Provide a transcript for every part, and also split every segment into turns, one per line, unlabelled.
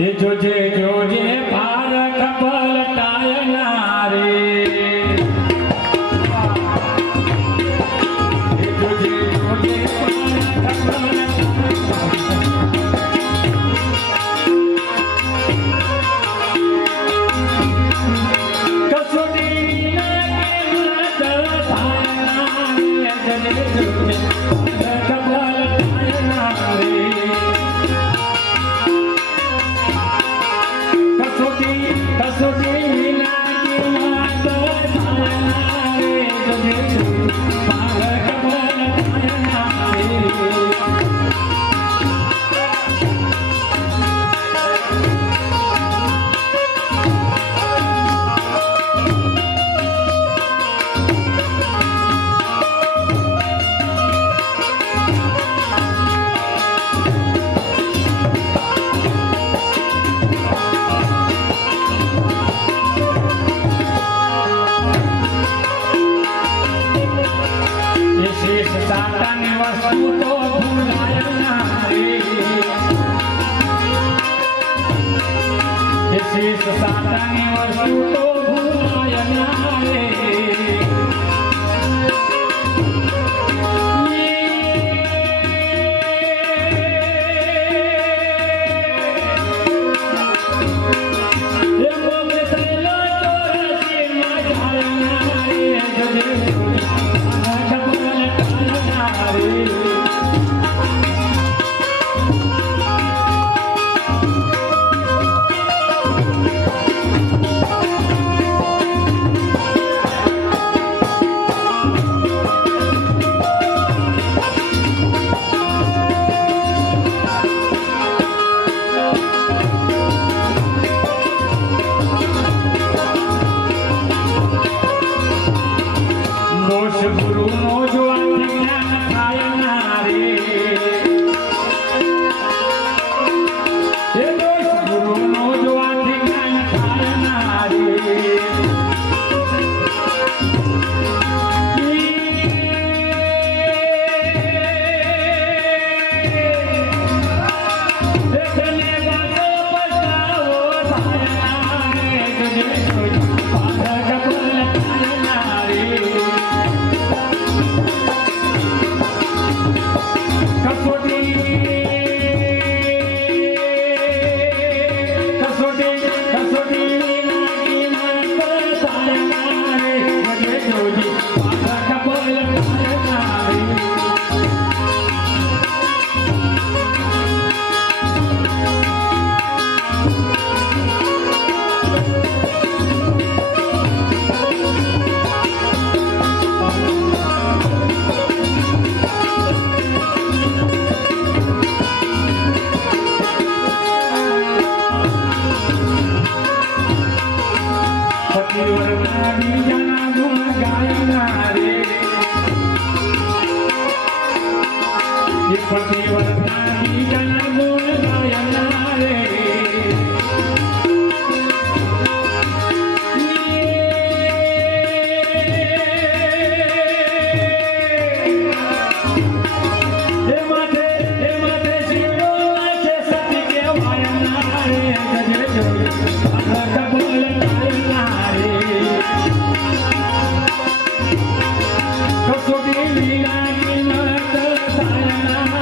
એ જો જોજે પતિવરના બીજાના Thank you.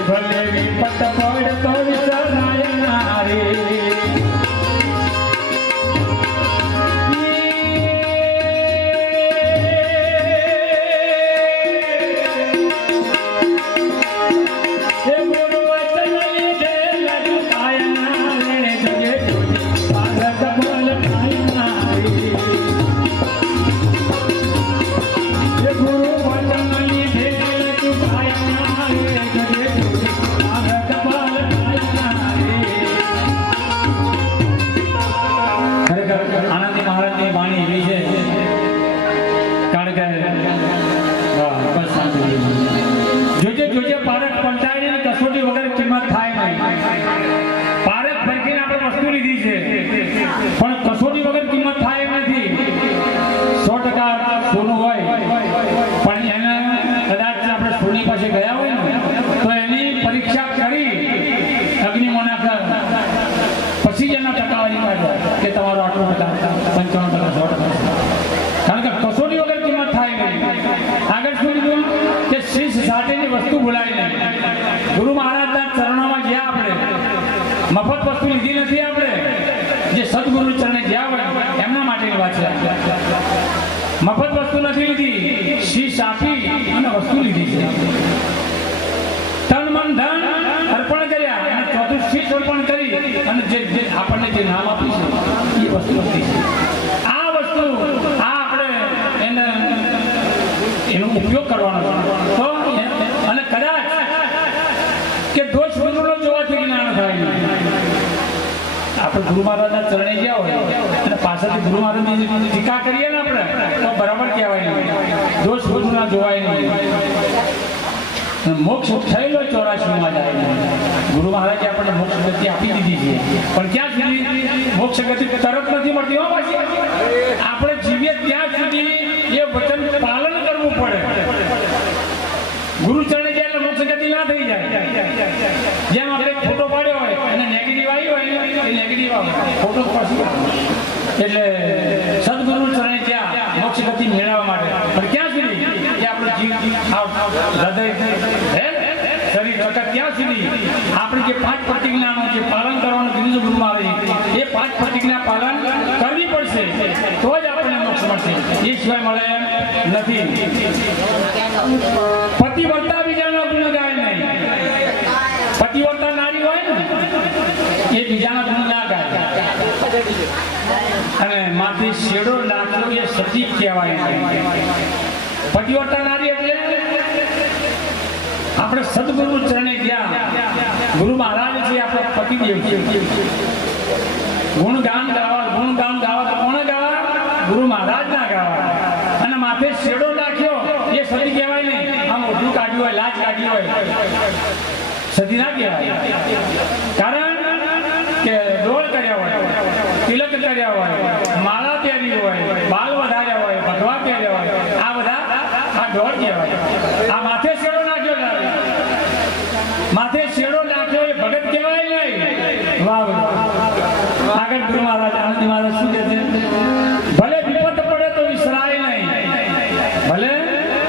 ભલે વિપત પડ પડ સરાય નારે મહારાજની વાણી એવી છે. કારણ કે જોજે જોજે પારક પંચાયત કસોટી વગર કિંમત થાય નહીં. ભારત ફરકીને આપણે વસ્તુ લીધી છે. પણ કસોટી વગર કિંમત થાય એમ નથી. સો ટકા સોનું હોય. પણ એને કદાચ આપણે સોની પાસે ગયા વસ્તુ ભૂલાય નહીં. ગુરુ મહારાજના ચરણોમાં ગયા આપણે. મફત વસ્તુ લીધી નથી આપણે. જે સદગુરુ ચરણે ગયા હોય, એમના માટેની વાત છે. મફત વસ્તુ નથી લીધી. શીશ આપી અને વસ્તુ લીધી છે. તન મન ધન અર્પણ કર્યા અને ચોથું શીશ અર્પણ કરી અને જે આપણને જે નામ આપ્યું છે, એ વસ્તુ હતી આ વસ્તુ આ આપણે એને એનો ઉપયોગ કરવાનો છે તો એ- અને કદાચ કે દોષ ગુરુનો જોવાથી જ્ઞાન થાય નહીં આપણે ગુરુ મહારાજના ચરણે ગયા હોય અને પાછળથી ગુરુ મહારાજની ટીકા કરીએ ને આપણે, તો બરાબર કહેવાય નહીં. દોષ ગુરુના જોવાય નહીં. મોક્ષ થયેલો ચોરાશીમાં જાય ગુરુ મહારાજે આપણને મોક્ષ ગતિ આપી દીધી છે. પણ ક્યાં સુધી? મોક્ષ ગતિ તરત નથી મળતી. હો પાછી. આપણે જીવીએ ત્યાં સુધી એ વચન પાલન કરવું પડે. ગુરુ ચરણે જાય એટલે મોક્ષ ગતિ ના થઈ જાય જેમ આપણે એક ફોટો પાડ્યો હોય અને નેગેટિવ આવી હોય એ નેગેટિવ આવે એટલે સદગુરુ ચરણે ત્યાં મોક્ષ મેળવવા માટે. પણ ક્યાં સુધી? કે સુધી? આપણે જે પાંચ પ્રતિજ્ઞાનું પાલન કરવાનું એ પાંચ પ્રતિજ્ઞા પાલન કરવી પડશે, તો જ આપણને મોક્ષ મળશે. એ સિવાય મળે નથી. પતિવર્તા બીજાનો ગુણ નહીં. પતિવર્તા નારી હોય ને, એ બીજાના ગુણ અને માથી શેડો લાકડો એ સતી કહેવાય નહીં પતિવર્તા નારી એટલે આપણે સદગુરુ ચરણે ગયા. ગુરુ મહારાજ છે આપણો પતિદેવ છે. ગુણગાન ગાવા ગુણગાન ગાવા કોણ ગાવા? ગુરુ મહારાજ ના ગાવા. અને માથે શેડો નાખ્યો. એ સતી કહેવાય નહીં. આમ ઓઢું કાઢ્યું હોય, લાજ કાઢી હોય. સતી ના કહેવાય. કારણ કે ડોળ કર્યા હોય, તિલક કર્યા હોય.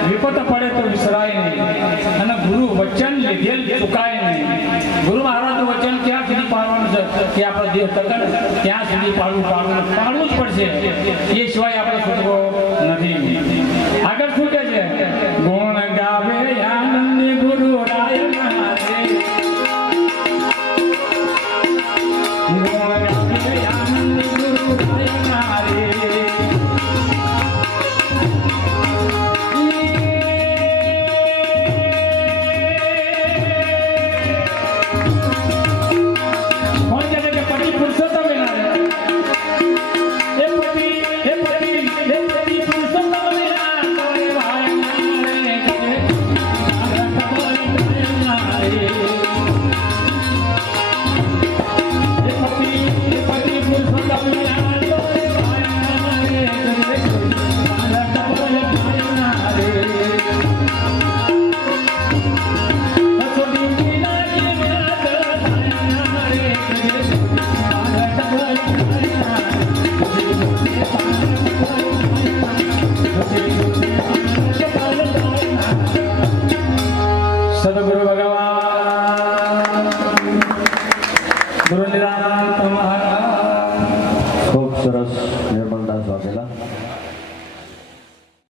વિપત પડે તો વિસરાય નહીં. અને ગુરુ વચન લીધેલ ચુકાય નહીં. ગુરુ મહારાજનું વચન ક્યાં સુધી પાડવાનું છે? કે આપણો દેહ તગન ત્યાં સુધી પાડવું પાડવું પાડવું જ પડશે. એ સિવાય આપણે છૂટવો નથી. આગળ શું કહે છે?